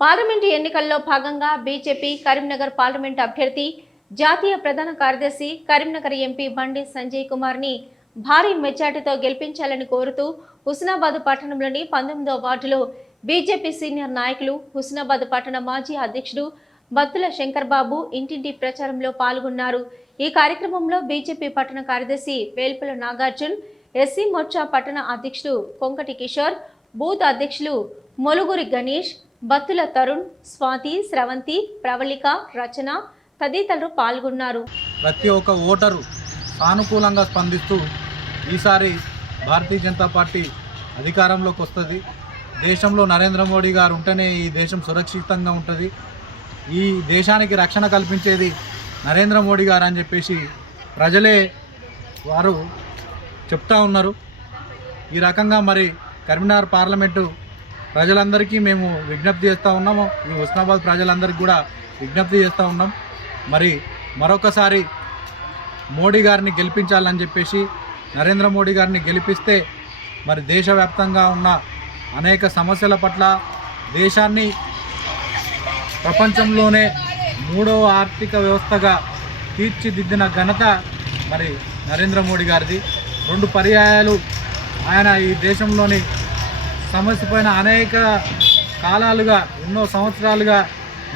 Parliament ఎన్నికల్లో భాగంగా BJP Karimnagar parliament అభ్యర్థి జాతీయ ప్రధాన కార్యదర్శి కరీంనగర్ ఎంపీ బండి సంజయ్ కుమార్ని భారీ మెజార్టీతో గెలిపించాలని కోరుతూ హుస్నాబాద్ పట్టణంలోని 19వ వార్డులో బీజేపీ సీనియర్ నాయకులు హుస్నాబాద్ పట్టణ మాజీ అధ్యక్షుడు బత్తుల శంకర్ బాబు ఇంటింటి ప్రచారంలో పాల్గొన్నారు। ఈ కార్యక్రమంలో బీజేపీ పట్టణ కార్యదర్శి వేల్పుల నాగార్జున్, ఎస్సీ మోర్చా పట్టణ అధ్యక్షుడు కొంకటి కిషోర్, బూత్ అధ్యక్షులు మొలుగురి గణేష్, బత్తుల తరుణ్, స్వాతి, స్రవంతి, ప్రవళిక, రచన తదితరులు పాల్గొన్నారు। ప్రతి ఒక్క ఓటరు సానుకూలంగా స్పందిస్తూ ఈసారి భారతీయ జనతా పార్టీ అధికారంలోకి వస్తుంది। దేశంలో నరేంద్ర మోడీ గారు ఉంటేనే ఈ దేశం సురక్షితంగా ఉంటుంది, ఈ దేశానికి రక్షణ కల్పించేది నరేంద్ర మోడీ గారు అని చెప్పేసి ప్రజలే వారు చెప్తా ఉన్నారు। ఈ రకంగా మరి కరీంనగర్ పార్లమెంటు ప్రజలందరికీ మేము విజ్ఞప్తి చేస్తూ ఉన్నాము, ఈ హుస్నాబాద్ ప్రజలందరికీ కూడా విజ్ఞప్తి చేస్తూ ఉన్నాం। మరి మరొకసారి మోడీ గారిని గెలిపించాలని చెప్పేసి, నరేంద్ర మోడీ గారిని గెలిపిస్తే మరి దేశవ్యాప్తంగా ఉన్న అనేక సమస్యల పట్ల దేశాన్ని ప్రపంచంలోనే 3వ ఆర్థిక వ్యవస్థగా తీర్చిదిద్దిన ఘనత మరి నరేంద్ర మోడీ గారిది। 2 పర్యాయాలు ఆయన ఈ దేశంలోని సమస్య పైన అనేక కాలాలుగా, ఎన్నో సంవత్సరాలుగా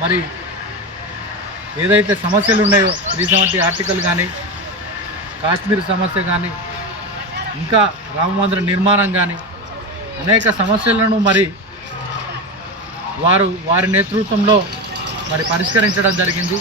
మరి ఏదైతే సమస్యలు ఉన్నాయో 370 ఆర్టికల్ కానీ, కాశ్మీర్ సమస్య కానీ, ఇంకా రామ మందిర నిర్మాణం కానీ అనేక సమస్యలను మరి వారి నేతృత్వంలో మరి పరిష్కరించడం జరిగింది।